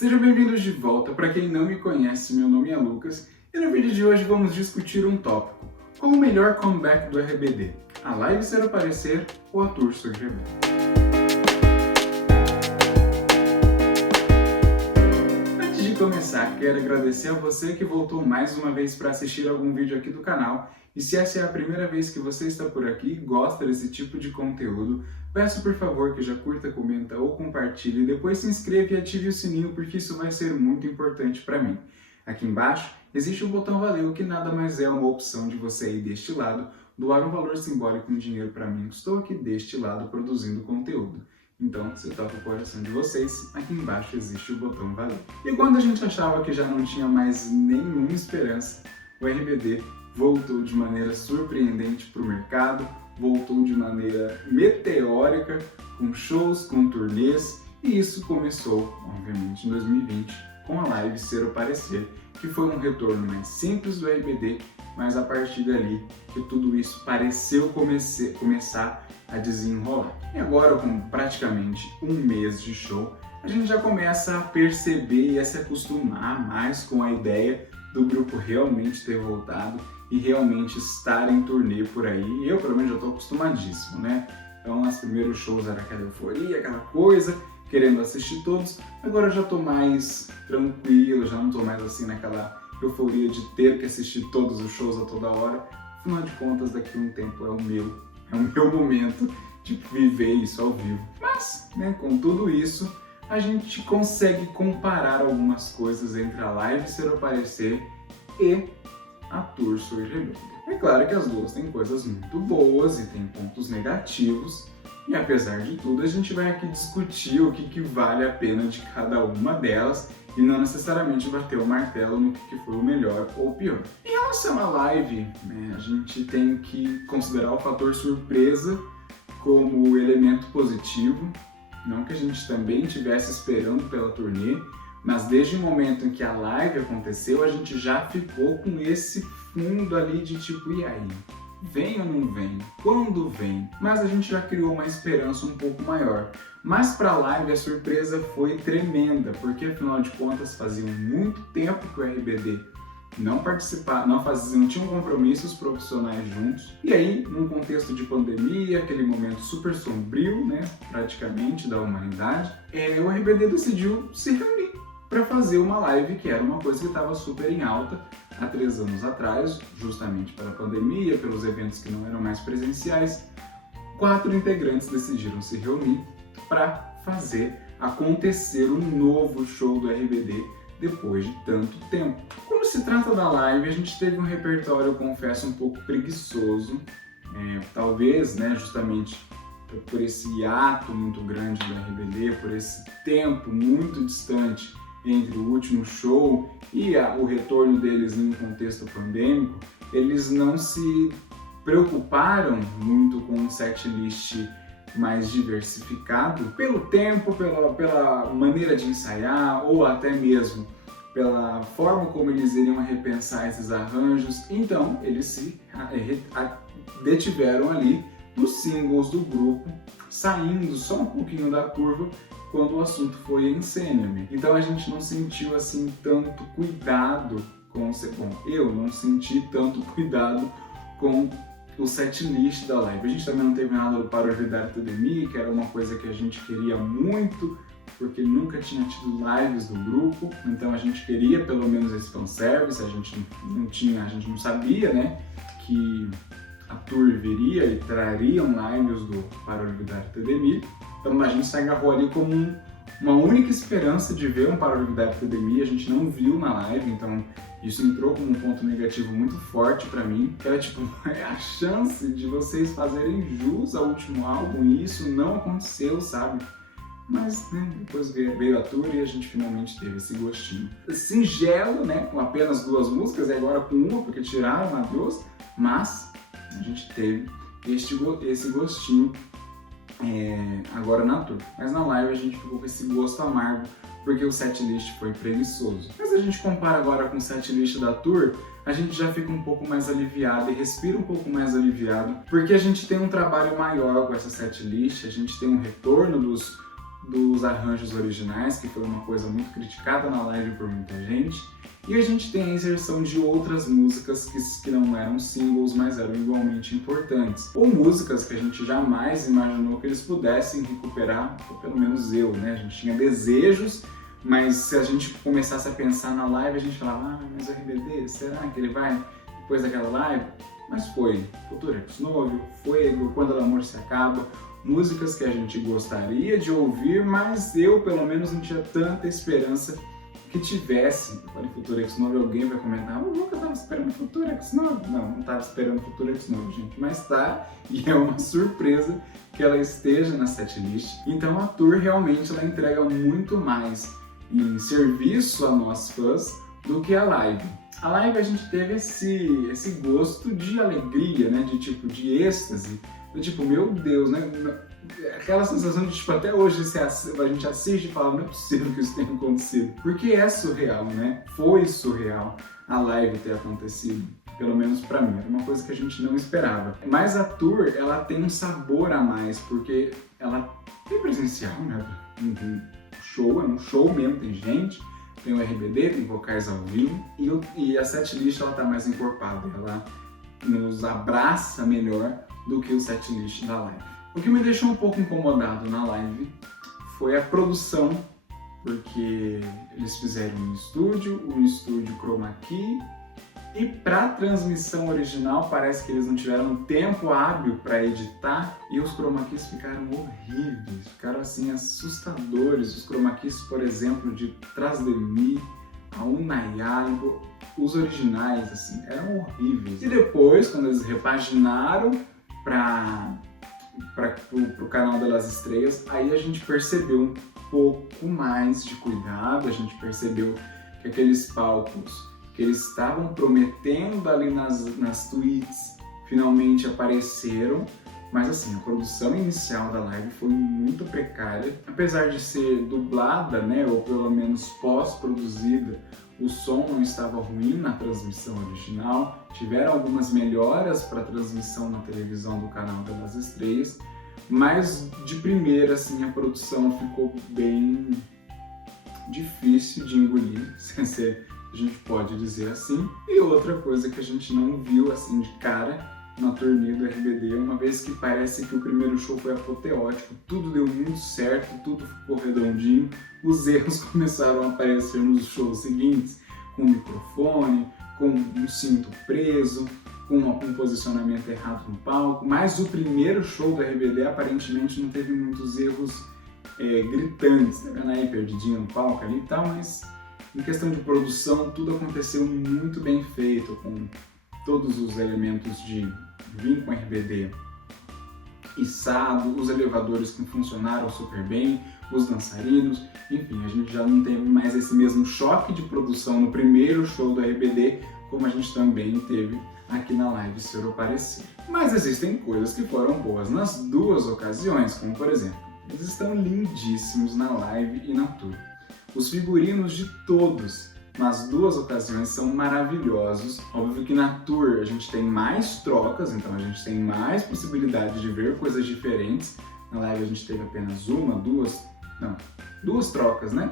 Sejam bem-vindos de volta. Para quem não me conhece, meu nome é Lucas e no vídeo de hoje vamos discutir um tópico: qual o melhor comeback do RBD? A live ser aparecer ou a tour ser rebelde? Antes de começar, quero agradecer a você que voltou mais uma vez para assistir algum vídeo aqui do canal. E se essa é a primeira vez que você está por aqui e gosta desse tipo de conteúdo, peço por favor que já curta, comenta ou compartilhe e depois se inscreva e ative o sininho porque isso vai ser muito importante para mim. Aqui embaixo existe o botão Valeu, que nada mais é uma opção de você aí deste lado doar um valor simbólico em dinheiro para mim, que estou aqui deste lado produzindo conteúdo. Então, se toca o coração de vocês, aqui embaixo existe o botão Valeu. E quando a gente achava que já não tinha mais nenhuma esperança, o RBD voltou de maneira surpreendente para o mercado, voltou de maneira meteórica, com shows, com turnês, e isso começou, obviamente, em 2020, com a live Ser ou Parecer, que foi um retorno mais simples do RBD, mas a partir dali que tudo isso pareceu começar a desenrolar. E agora, com praticamente um mês de show, a gente já começa a perceber e a se acostumar mais com a ideia do grupo realmente ter voltado e realmente estar em turnê por aí. E eu, pelo menos, já estou acostumadíssimo, né? Então, nos primeiros shows era aquela euforia, aquela coisa, querendo assistir todos. Agora eu já estou mais tranquilo, já não estou mais assim naquela euforia de ter que assistir todos os shows a toda hora. Afinal de contas, daqui a um tempo é o meu momento de viver isso ao vivo. Mas, né, com tudo isso, a gente consegue comparar algumas coisas entre a live Ser ou Parecer e a tour Ser Rebelde. É claro que as duas têm coisas muito boas e têm pontos negativos, e apesar de tudo a gente vai aqui discutir o que vale a pena de cada uma delas e não necessariamente bater o martelo no que foi o melhor ou o pior. Em relação à live, né, a gente tem que considerar o fator surpresa como elemento positivo. Não que a gente também estivesse esperando pela turnê, mas desde o momento em que a live aconteceu, a gente já ficou com esse fundo ali de tipo, e aí? Vem ou não vem? Quando vem? Mas a gente já criou uma esperança um pouco maior. Mas para a live a surpresa foi tremenda, porque afinal de contas fazia muito tempo que o RBD não tinham compromissos profissionais juntos. E aí, num contexto de pandemia, aquele momento super sombrio, né, praticamente, da humanidade, o RBD decidiu se reunir para fazer uma live, que era uma coisa que estava super em alta há 3 anos atrás, justamente pela pandemia, pelos eventos que não eram mais presenciais. 4 integrantes decidiram se reunir para fazer acontecer um novo show do RBD depois de tanto tempo. Quando se trata da live, a gente teve um repertório, eu confesso, um pouco preguiçoso, talvez, né, justamente por esse hiato muito grande do RBD, por esse tempo muito distante entre o último show e o retorno deles em um contexto pandêmico, eles não se preocuparam muito com um setlist mais diversificado pelo tempo, pela maneira de ensaiar ou até mesmo pela forma como eles iriam repensar esses arranjos. Então eles se detiveram ali nos singles do grupo, saindo só um pouquinho da curva quando o assunto foi Encename. Então a gente não sentiu assim tanto cuidado com eu não senti tanto cuidado com o setlist da live. A gente também não teve nada para olvidar tudo de mim, que era uma coisa que a gente queria muito, porque nunca tinha tido lives do grupo, então a gente queria pelo menos esse fanservice. A gente não sabia, né, que a tour viria e trariam lives do Para Olvidar Tedemi. Então a gente se agarrou ali como uma única esperança de ver um Para Olvidar Tedemi. A gente não viu na live, então isso entrou como um ponto negativo muito forte pra mim. Era tipo, a chance de vocês fazerem jus ao último álbum e isso não aconteceu, sabe? Mas, né, depois veio a tour e a gente finalmente teve esse gostinho. Singelo, né, com apenas 2 músicas e agora com uma, porque tiraram a 2, mas a gente teve esse gostinho agora na tour. Mas na live a gente ficou com esse gosto amargo, porque o setlist foi preguiçoso. Mas a gente compara agora com o setlist da tour, a gente já fica um pouco mais aliviado e respira um pouco mais aliviado, porque a gente tem um trabalho maior com essa setlist, a gente tem um retorno dos dos arranjos originais, que foi uma coisa muito criticada na live por muita gente. E a gente tem a inserção de outras músicas que não eram singles, mas eram igualmente importantes. Ou músicas que a gente jamais imaginou que eles pudessem recuperar, ou pelo menos eu, né? A gente tinha desejos, mas se a gente começasse a pensar na live, a gente falava, mas o RBD, será que ele vai depois daquela live? Mas foi Futuro Ex Novo, foi Quando o Amor Se Acaba, músicas que a gente gostaria de ouvir, mas eu pelo menos não tinha tanta esperança que tivesse. Eu falei Futuro Ex Novo, alguém vai comentar, o Luca tava esperando Futuro Ex Novo. Não tava esperando Futuro Ex Novo, gente, mas tá, e é uma surpresa que ela esteja na setlist. Então a tour realmente ela entrega muito mais em serviço a nós fãs do que a live. A live a gente teve esse gosto de alegria, né, de êxtase, do tipo, meu Deus, né, aquela sensação de, tipo, até hoje a gente assiste e fala, não é possível que isso tenha acontecido, porque é surreal, né, foi surreal a live ter acontecido, pelo menos pra mim, era uma coisa que a gente não esperava. Mas a tour, ela tem um sabor a mais, porque ela tem presencial, né, show, é um show mesmo, tem gente, tem o RBD, tem vocais ao vivo, e a setlist ela tá mais encorpada, ela nos abraça melhor do que o setlist da live. O que me deixou um pouco incomodado na live foi a produção, porque eles fizeram um estúdio chroma key, e para a transmissão original parece que eles não tiveram tempo hábil para editar e os chroma keys ficaram horríveis, ficaram assim assustadores. Os chroma keys, por exemplo, de Trás de Mim, a Unayali, os originais assim, eram horríveis. E depois, quando eles repaginaram para o canal das Estrelas, aí a gente percebeu um pouco mais de cuidado, a gente percebeu que aqueles palcos que eles estavam prometendo ali nas tweets finalmente apareceram, mas assim, a produção inicial da live foi muito precária. Apesar de ser dublada, né, ou pelo menos pós-produzida, o som não estava ruim na transmissão original, tiveram algumas melhoras para a transmissão na televisão do canal das Estrelas, mas de primeira assim, a produção ficou bem difícil de engolir, sem ser, a gente pode dizer assim. E outra coisa que a gente não viu assim de cara na turnê do RBD, uma vez que parece que o primeiro show foi apoteótico, tudo deu muito certo, tudo ficou redondinho, os erros começaram a aparecer nos shows seguintes, com microfone, com um cinto preso, com um posicionamento errado no palco, mas o primeiro show do RBD aparentemente não teve muitos erros gritantes, tá vendo aí, perdidinho no palco ali e tal, mas em questão de produção, tudo aconteceu muito bem feito, com todos os elementos de vir com RBD içado, os elevadores que funcionaram super bem, os dançarinos, enfim, a gente já não teve mais esse mesmo choque de produção no primeiro show do RBD, como a gente também teve aqui na live Ser ou Parecer. Mas existem coisas que foram boas nas duas ocasiões, como por exemplo, eles estão lindíssimos na live e na tour. Os figurinos de todos nas duas ocasiões são maravilhosos. Óbvio que na tour a gente tem mais trocas, então a gente tem mais possibilidade de ver coisas diferentes. Na live a gente teve apenas duas trocas, né?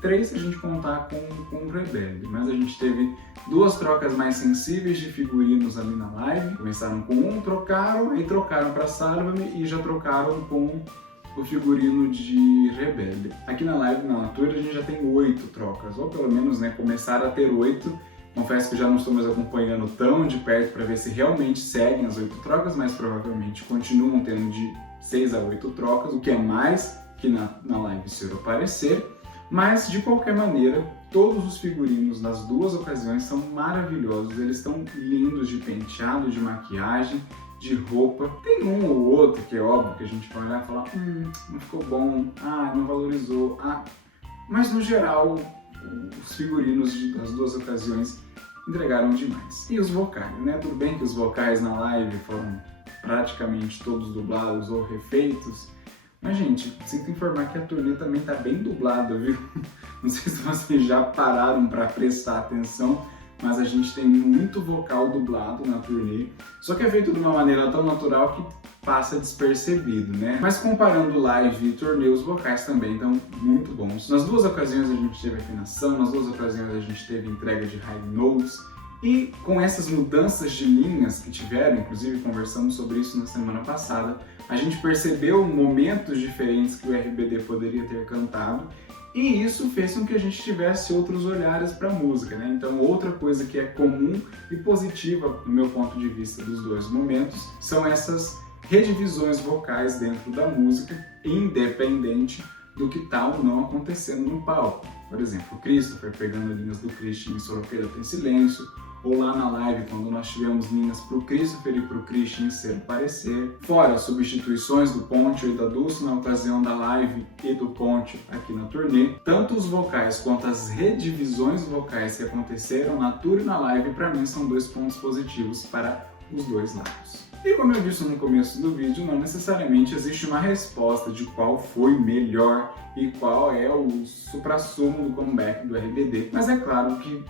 3 se a gente contar com o Rebelde, mas a gente teve 2 trocas mais sensíveis de figurinos ali na live. Começaram com um, trocaram, aí trocaram para Salva-me e já trocaram com o figurino de Rebelde. Aqui na live, na tour, a gente já tem 8 trocas, ou pelo menos, né, começaram a ter 8. Confesso que já não estou mais acompanhando tão de perto para ver se realmente seguem as 8 trocas, mas provavelmente continuam tendo de 6 a 8 trocas, o que é mais que na live Ser ou Parecer. Mas, de qualquer maneira, todos os figurinos das duas ocasiões são maravilhosos, eles estão lindos de penteado, de maquiagem, de roupa. Tem um ou outro que é óbvio que a gente vai olhar e falar não ficou bom, não valorizou, mas no geral os figurinos das duas ocasiões entregaram demais. E os vocais, né? Tudo bem que os vocais na live foram praticamente todos dublados ou refeitos, mas gente, sinto informar que a turnê também tá bem dublada, viu? Não sei se vocês já pararam para prestar atenção, mas a gente tem muito vocal dublado na turnê, só que é feito de uma maneira tão natural que passa despercebido, né? Mas comparando live e turnê, os vocais também estão muito bons. Nas duas ocasiões a gente teve afinação, nas duas ocasiões a gente teve entrega de high notes, e com essas mudanças de linhas que tiveram, inclusive conversamos sobre isso na semana passada, a gente percebeu momentos diferentes que o RBD poderia ter cantado, e isso fez com que a gente tivesse outros olhares para a música, né? Então, outra coisa que é comum e positiva, do meu ponto de vista, dos dois momentos, são essas redivisões vocais dentro da música, independente do que está ou não acontecendo no palco. Por exemplo, o Christopher pegando linhas do Christian em Soroqueira Tem Silêncio, ou lá na live, quando nós tivemos linhas para o Christopher e para o Christian em Ser Parecer. Fora as substituições do Ponte e da Dulce na ocasião da live e do Ponte aqui na turnê. Tanto os vocais quanto as redivisões vocais que aconteceram na tour e na live, para mim, são dois pontos positivos para os dois lados. E como eu disse no começo do vídeo, não necessariamente existe uma resposta de qual foi melhor e qual é o suprassumo do comeback do RBD, mas é claro que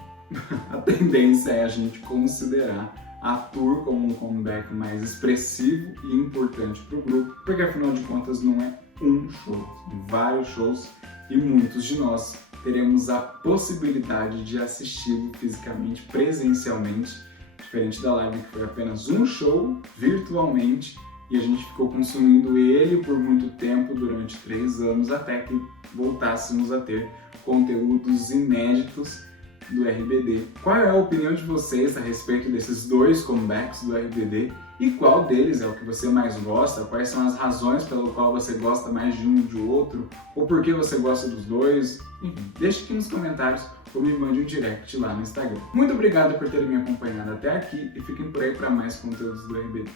a tendência é a gente considerar a tour como um comeback mais expressivo e importante para o grupo, porque afinal de contas não é um show, são vários shows e muitos de nós teremos a possibilidade de assisti-lo fisicamente, presencialmente, diferente da live que foi apenas um show virtualmente e a gente ficou consumindo ele por muito tempo, durante 3 anos, até que voltássemos a ter conteúdos inéditos do RBD. Qual é a opinião de vocês a respeito desses dois comebacks do RBD e qual deles é o que você mais gosta? Quais são as razões pelo qual você gosta mais de um ou de outro? Ou por que você gosta dos dois? Enfim, deixe aqui nos comentários ou me mande um direct lá no Instagram. Muito obrigado por terem me acompanhado até aqui e fiquem por aí para mais conteúdos do RBD.